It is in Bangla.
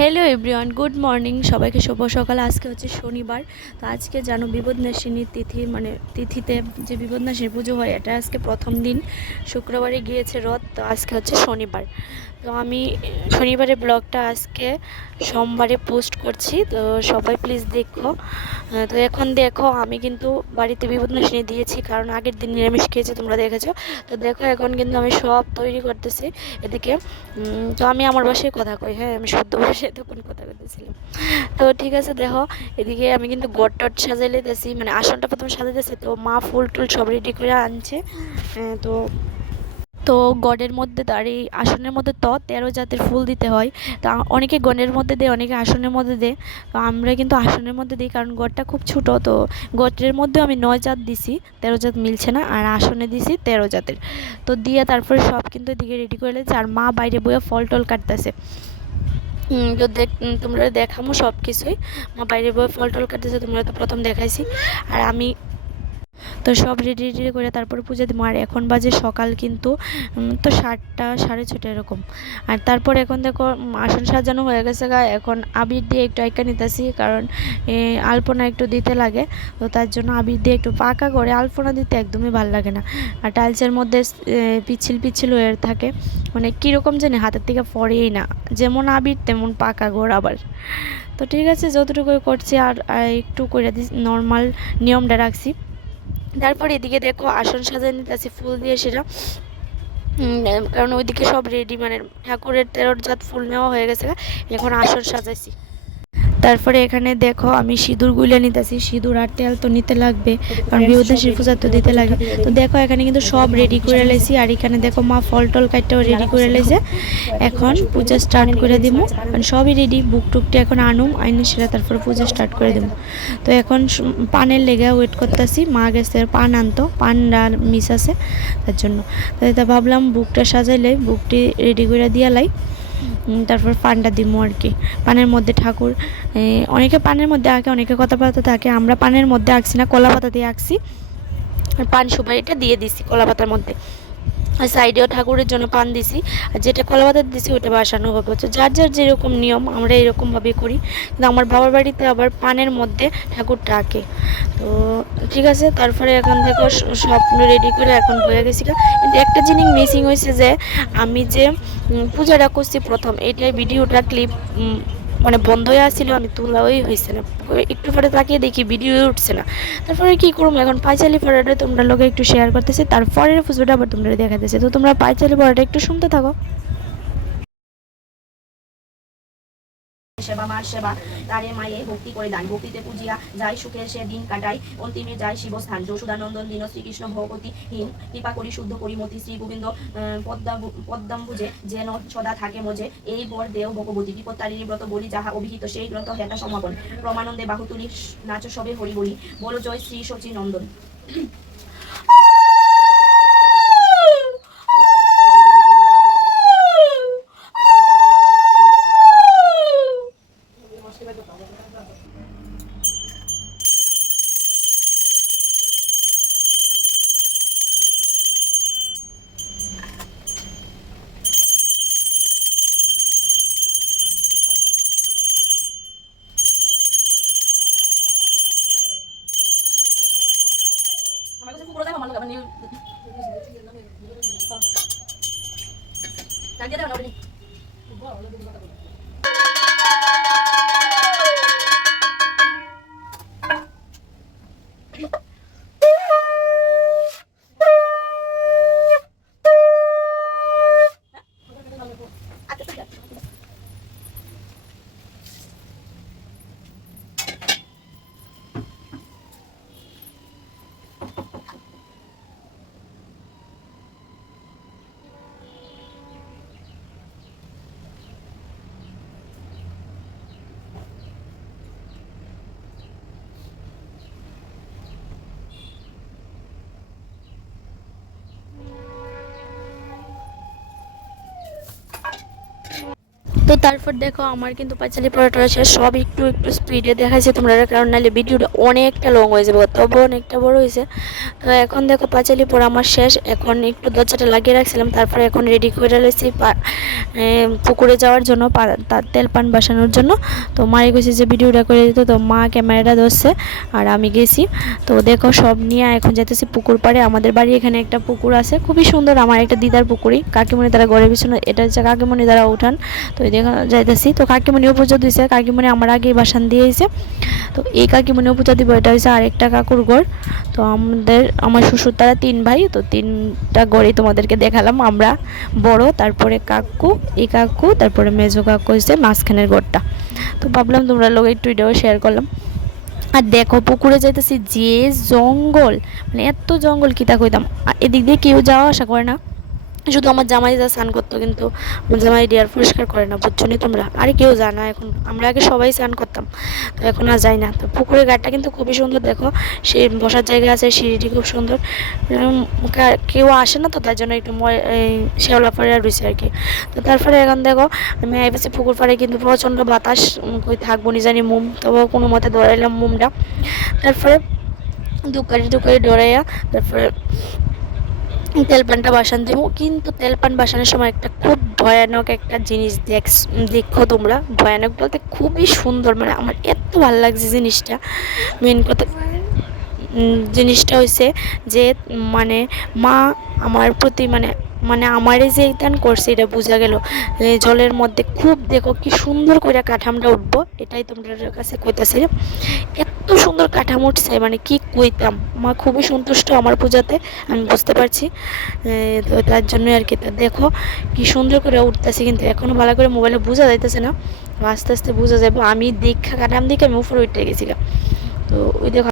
হ্যালো এভরিওয়ান গুড মর্নিং সবাইকে শুভ সকাল। আজকে হচ্ছে শনিবার। তো আজকে জানো বিপদনাশিনীর তিথি মানে তিথিতে যে বিপদনাশিনী পুজো হয়, এটা আজকে প্রথম দিন। শুক্রবারে গিয়েছে রথ, তো আজকে হচ্ছে শনিবার। তো আমি শনিবারের ব্লগটা আজকে সোমবারে পোস্ট করছি, তো সবাই প্লিজ দেখো। তো এখন দেখো, আমি কিন্তু বাড়িতে বিপদনাশিনী দিয়েছি, কারণ আগের দিন নিরামিষ খেয়েছি, তোমরা দেখেছ। তো দেখো এখন কিন্তু আমি সব তৈরি করতেছি এদিকে। তো আমি আমার বাসায় কথা কই হ্যাঁ আমি শুদ্ধ ভাষায় কথা কইতেছিলাম তো ঠিক আছে, দেখো, এদিকে আমি কিন্তু গট টট সাজাই লইতেছি মানে আসনটা প্রথম সাজাইতেছি তো মা ফুল টুল সব রেডি করে আনছে তো তো গডের মধ্যে তার এই আসনের মধ্যে তো তেরো জাতের ফুল দিতে হয়। তা অনেকে গণের মধ্যে দেয়, অনেকে আসনের মধ্যে দেয়। তো আমরা কিন্তু আসনের মধ্যে দিই, কারণ গড়টা খুব ছোটো, তো গটের মধ্যেও আমি নয় জাত দিছি, তেরো জাত মিলছে না, আর আসনে দিছি তেরো জাতের। তো দিয়ে তারপরে সব কিন্তু এদিকে রেডি করে আর মা বাইরে বইয়ে ফল টল কাটতেছে। তো দেখ তোমরা দেখামো সব কিছুই মা বাইরে বয় ফল টল কাটতেছে, তোমরা তো প্রথম দেখাইছি। আর আমি তো সব রেডি রেডি করে তারপরে পুজো দিব। আর এখন বাজে সকাল কিন্তু তো সাতটা সাড়ে ছটা এরকম। আর তারপর এখন দেখো আসন সাজানো হয়ে গেছে গা। এখন আবির দিয়ে একটু আইকা নিতেছি কারণ আলপনা একটু দিতে লাগে। তো তার জন্য আবির দিয়ে একটু পাকা করে আলপনা দিতে একদমই ভালো লাগে না। আর টাইলসের মধ্যে এ, পিচ্ছিল পিচ্ছিল হয়ে থাকে। মানে কীরকম জানি হাতের থেকে পড়েই না। যেমন আবির তেমন পাকা গোড় আবার। তো ঠিক আছে যতটুকু করছি আর আর একটু করে দিস নর্মাল নিয়মটা রাখছি। তারপর এদিকে দেখো আসন সাজাই নিতেছি, ফুল দিয়ে সেটা। কারণ ওইদিকে সব রেডি মানে ঠাকুরের তেরোর জাত ফুল নেওয়া হয়ে গেছে। এখন আসন সাজাইছি। তারপরে এখানে দেখো আমি সিঁদুর গুলে নিতেছি। সিঁদুর আর তেল তো নিতে লাগবে, কারণ বিভূতির পূজা তো দিতে লাগে। তো দেখো এখানে কিন্তু সব রেডি করে লাইছি, আর এখানে দেখো মা ফল টল কাটটাও রেডি করে লাইছে। এখন পূজা স্টার্ট করে দিব কারণ সবই রেডি বুক টুকটি এখন আনুম, আইনে সেটা তারপরে পূজা স্টার্ট করে দিব তো এখন পানের লেগে ওয়েট করতেছি, মা গেছে পান আনতো, পান আর মিস আছে তার জন্য। তাই তা ভাবলাম বুকটা সাজাইলে বুকটি রেডি করে দিয়া লাই। তারপর পানটা দিব আর কি। পানের মধ্যে ঠাকুর অনেকে পানের মধ্যে আঁকে, অনেকে কথা পাতা থাকে। আমরা পানের মধ্যে আঁকছি না কলা পাতা দিয়ে আঁকছি। আর পান সুপারিটা দিয়ে দিছি কলা পাতার মধ্যে। সাইডেও ঠাকুরের জন্য পান দিছি, আর যেটা কলা পাতা দিছি ওটা বাসানো হবে হচ্ছে যার যার যেরকম নিয়ম, আমরা এরকমভাবে করি। কিন্তু আমার বাবার বাড়িতে আবার পানের মধ্যে ঠাকুরটা আঁকে তো ঠিক আছে, তারপরে এখন স- সব রেডি করে এখন হয়ে গেছি কিন্তু একটা জিনিস মিসিং হয়েছে যে, আমি যে পূজাটা করছি প্রথম, এটাই ভিডিওটা ক্লিপ মানে বন্ধ হয়ে আসছিল, আমি তোলাওই হয়েছে না। একটু পরে তাকিয়ে দেখি ভিডিও উঠছে না। তারপরে কি করব? এখন পাইচালি পড়াটা তোমরা লোকে একটু শেয়ার করতেছে, তারপরের পুজোটা আবার তোমরা দেখাতেছে। তো তোমরা পাইচালি পড়াটা একটু শুনতে থাকো। সেবা, মার সেবা, তারে মায়ে ভক্তি করে দান। ভক্তিতে পূজিয়া যাই সুখের সে দিন কাটাই, অন্তিমে যায় শিবস্থান। যশোদানন্দন দীন শ্রীকৃষ্ণ ভগবতী হীন কৃপা করি শুদ্ধ করিমতি শ্রী গোবিন্দ পদ্মা পদ্মাম্বুজে যেন সদা থাকে মজে। এই বর দেও ভগবতী, বিপত্তারিণী ব্রত বলি যাহা অভিহিত, সেই গ্রন্থ হেতা সমাপন প্রমানন্দে বাহু তুলি নাচ সবে হরি বলি। বলো জয় শ্রী শচী নন্দন আমার কাছে পুরো দেবো তো তারপর দেখো, আমার কিন্তু পাঁচালি পরোটা শেষ। সব একটু একটু স্পিডে দেখাইছে তোমরা, কারণ নাহলে ভিডিওটা অনেকটা লং হয়ে যাবে, তবু অনেকটা বড় হয়েছে। তো এখন দেখো, পাঁচালি পর আমার শেষ। এখন একটু দরজাটা লাগিয়ে রাখছিলাম, তারপরে এখন রেডি করে রয়েছি পুকুরে যাওয়ার জন্য তার তেল পান বাসানোর জন্য। তো মায়ে গেছে যে ভিডিওটা করে দিত, তো মা ক্যামেরাটা ধরছে, আর আমি গেছি। তো দেখো, সব নিয়ে এখন যেতেছি পুকুর পাড়ে। আমাদের বাড়ি এখানে একটা পুকুর আছে, খুবই সুন্দর। আমার একটা দিদার পুকুরই, কাকিমণি তারা গড়ে পিছনে, এটা হচ্ছে কাকিমণি দ্বারা উঠান। তো যাইতেছি। তো কাকিমণিও পুজো দিয়েছে কাকিমণি আমার আগেই বাসান দিয়েছে তো এই কাকিমণিও পুজো দিব, এটা হয়েছে আরেকটা কাকুর ঘর। তো আমাদের, আমার শ্বশুর তারা তিন ভাই, তো তিনটা ঘরই তোমাদেরকে দেখালাম। আমরা বড়, তারপরে কাকু, এই কাকু, তারপরে মেজো কাকু হয়েছে মাঝখানের ঘরটা। তো ভাবলাম তোমরা লোক একটু এটাও শেয়ার করলাম। আর দেখো, পুকুরে যাইতেছি যে জঙ্গল মানে এত জঙ্গল কিতা কইতাম। এদিক দিয়ে কেউ যাওয়া আসা করে না। শুধু আমার জামাই যা স্নান করতো, কিন্তু আমার জামাই ডিয়ার পরিষ্কার করে না, বুঝছ নি তোমরা? আরে কেউ যায় না এখন। আমরা আগে সবাই স্নান করতাম, তো এখন আর যাই না। তো পুকুরের ঘাটটা কিন্তু খুবই সুন্দর, দেখো। সেই বসার জায়গা আছে, সিঁড়িটি খুব সুন্দর। কেউ আসে না তো, তার জন্য একটু শ্যাওলা পরে আর রয়েছে আর কি। তো তারপরে এখন দেখো, আমি আইবেছি পুকুর পাড়ে কিন্তু প্রচণ্ড বাতাস কই থাকব নি জানি মোম তবে কোনো মতে দৌড়াইলাম মোমটা। তারপরে দুকারি দুকারি ডরাইয়া তারপরে তেলপানটা বাসান, দেবো। কিন্তু তেলপান বাসানোর সময় একটা খুব ভয়ানক একটা জিনিস দেখ, দেখো তোমরা। ভয়ানক বলতে খুবই সুন্দর মানে আমার এত ভালো লাগছে জিনিসটা। মেন কথা জিনিসটা হয়েছে যে মানে মা আমার প্রতি মানে মানে আমারে যে দান করছে, এটা বোঝা গেল। জলের মধ্যে খুব দেখো কি সুন্দর করে কাঠামটা উঠবো, এটাই তোমাদের কাছে কইতাছি এত সুন্দর কাঠাম উঠছে মানে কি কইতাম? মা খুবই সন্তুষ্ট আমার পূজাতে, আমি বুঝতে পারছি। তো তার জন্যই আর কি, তা দেখো কি সুন্দর করে উঠতেছে কিন্তু এখনও ভালো করে মোবাইলে বোঝা যাইতেছে না। আস্তে আস্তে বোঝা যাবে আমি দীক্ষা কাঠাম দিকে আমি উপরে উঠে গেছিলাম। তো ওই দেখো